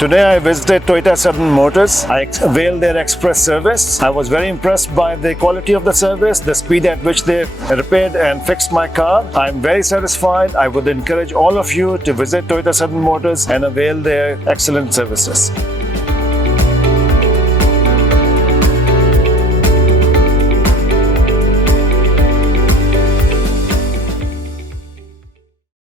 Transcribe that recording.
Today I visited Toyota Southern Motors. I availed their express service. I was very impressed by the quality of the service, the speed at which they repaired and fixed my car. I'm very satisfied. I would encourage all of you to visit Toyota Southern Motors and avail their excellent services.